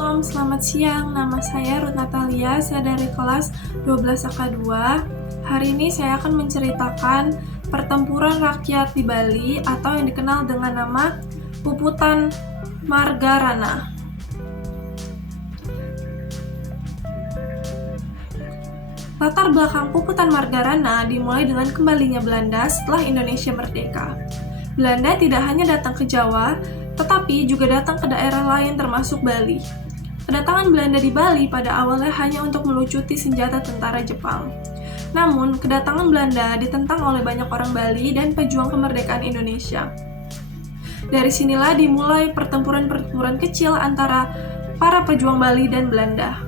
Shalom, selamat siang. Nama saya Ruth Natalia, saya dari kelas 12 AK2. Hari ini saya akan menceritakan pertempuran rakyat di Bali atau yang dikenal dengan nama Puputan Margarana. Latar belakang Puputan Margarana dimulai dengan kembalinya Belanda setelah Indonesia merdeka. Belanda tidak hanya datang ke Jawa, tetapi juga datang ke daerah lain termasuk Bali. Kedatangan Belanda di Bali pada awalnya hanya untuk melucuti senjata tentara Jepang. Namun, kedatangan Belanda ditentang oleh banyak orang Bali dan pejuang kemerdekaan Indonesia. Dari sinilah dimulai pertempuran-pertempuran kecil antara para pejuang Bali dan Belanda.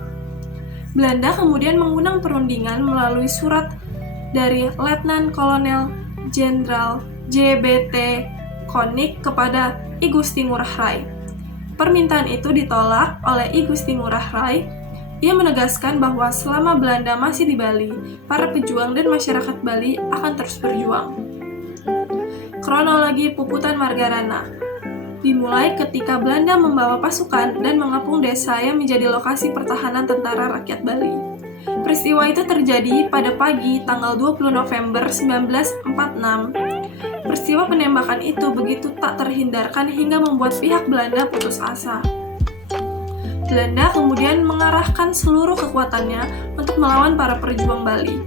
Belanda kemudian mengundang perundingan melalui surat dari Letnan Kolonel Jenderal J.B.T. Konik kepada I Gusti Ngurah Rai. Permintaan itu ditolak oleh I Gusti Ngurah Rai. Ia menegaskan bahwa selama Belanda masih di Bali, para pejuang dan masyarakat Bali akan terus berjuang. Kronologi Puputan Margarana dimulai ketika Belanda membawa pasukan dan mengepung desa yang menjadi lokasi pertahanan tentara rakyat Bali. Peristiwa itu terjadi pada pagi tanggal 20 November 1946. Peristiwa penembakan itu begitu tak terhindarkan hingga membuat pihak Belanda putus asa. Belanda kemudian mengarahkan seluruh kekuatannya untuk melawan para pejuang Bali.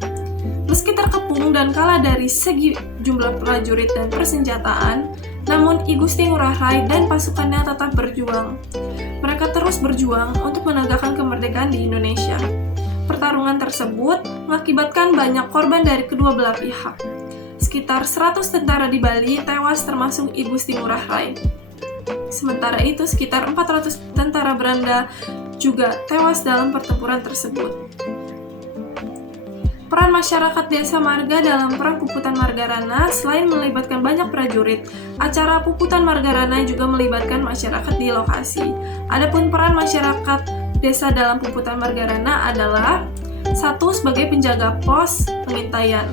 Meski terkepung dan kalah dari segi jumlah prajurit dan persenjataan, namun I Gusti Ngurah Rai dan pasukannya tetap berjuang. Mereka terus berjuang untuk menegakkan kemerdekaan di Indonesia. Pertarungan tersebut mengakibatkan banyak korban dari kedua belah pihak. Sekitar 100 tentara di Bali tewas termasuk I Gusti Ngurah Rai. Sementara itu, sekitar 400 tentara Belanda juga tewas dalam pertempuran tersebut. Peran masyarakat Desa Marga dalam Perang Puputan Margarana selain melibatkan banyak prajurit, acara Puputan Margarana juga melibatkan masyarakat di lokasi. Adapun peran masyarakat desa dalam Puputan Margarana adalah 1. Sebagai penjaga pos pengintaian.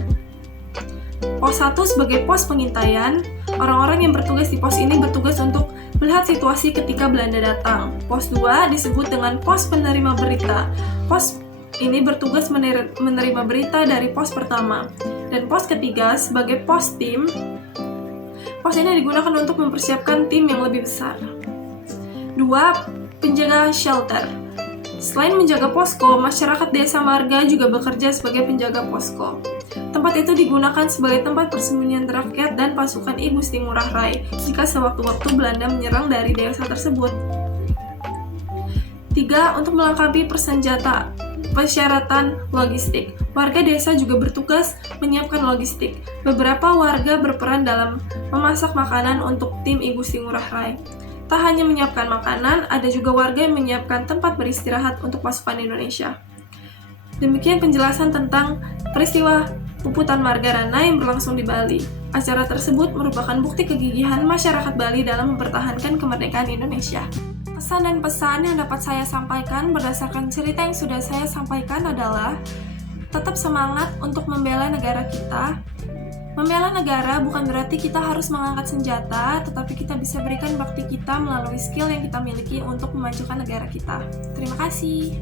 Pos 1 sebagai pos pengintaian, orang-orang yang bertugas di pos ini bertugas untuk melihat situasi ketika Belanda datang. Pos 2 disebut dengan pos penerima berita. Pos ini bertugas menerima berita dari pos pertama. Dan pos ketiga sebagai pos tim. Pos ini digunakan untuk mempersiapkan tim yang lebih besar. 2. Penjaga shelter. Selain menjaga posko, masyarakat Desa Marga juga bekerja sebagai penjaga posko. Tempat itu digunakan sebagai tempat persembunyian rakyat dan pasukan I Gusti Ngurah Rai jika sewaktu-waktu Belanda menyerang dari desa tersebut. 3. Untuk melengkapi persyaratan logistik. Warga desa juga bertugas menyiapkan logistik. Beberapa warga berperan dalam memasak makanan untuk tim I Gusti Ngurah Rai. Tak hanya menyiapkan makanan, ada juga warga yang menyiapkan tempat beristirahat untuk pasukan Indonesia. Demikian penjelasan tentang peristiwa Puputan Margarana yang berlangsung di Bali. Acara tersebut merupakan bukti kegigihan masyarakat Bali dalam mempertahankan kemerdekaan Indonesia. Pesan dan pesan yang dapat saya sampaikan berdasarkan cerita yang sudah saya sampaikan adalah tetap semangat untuk membela negara kita. Membela negara bukan berarti kita harus mengangkat senjata, tetapi kita bisa berikan bakti kita melalui skill yang kita miliki untuk memajukan negara kita. Terima kasih.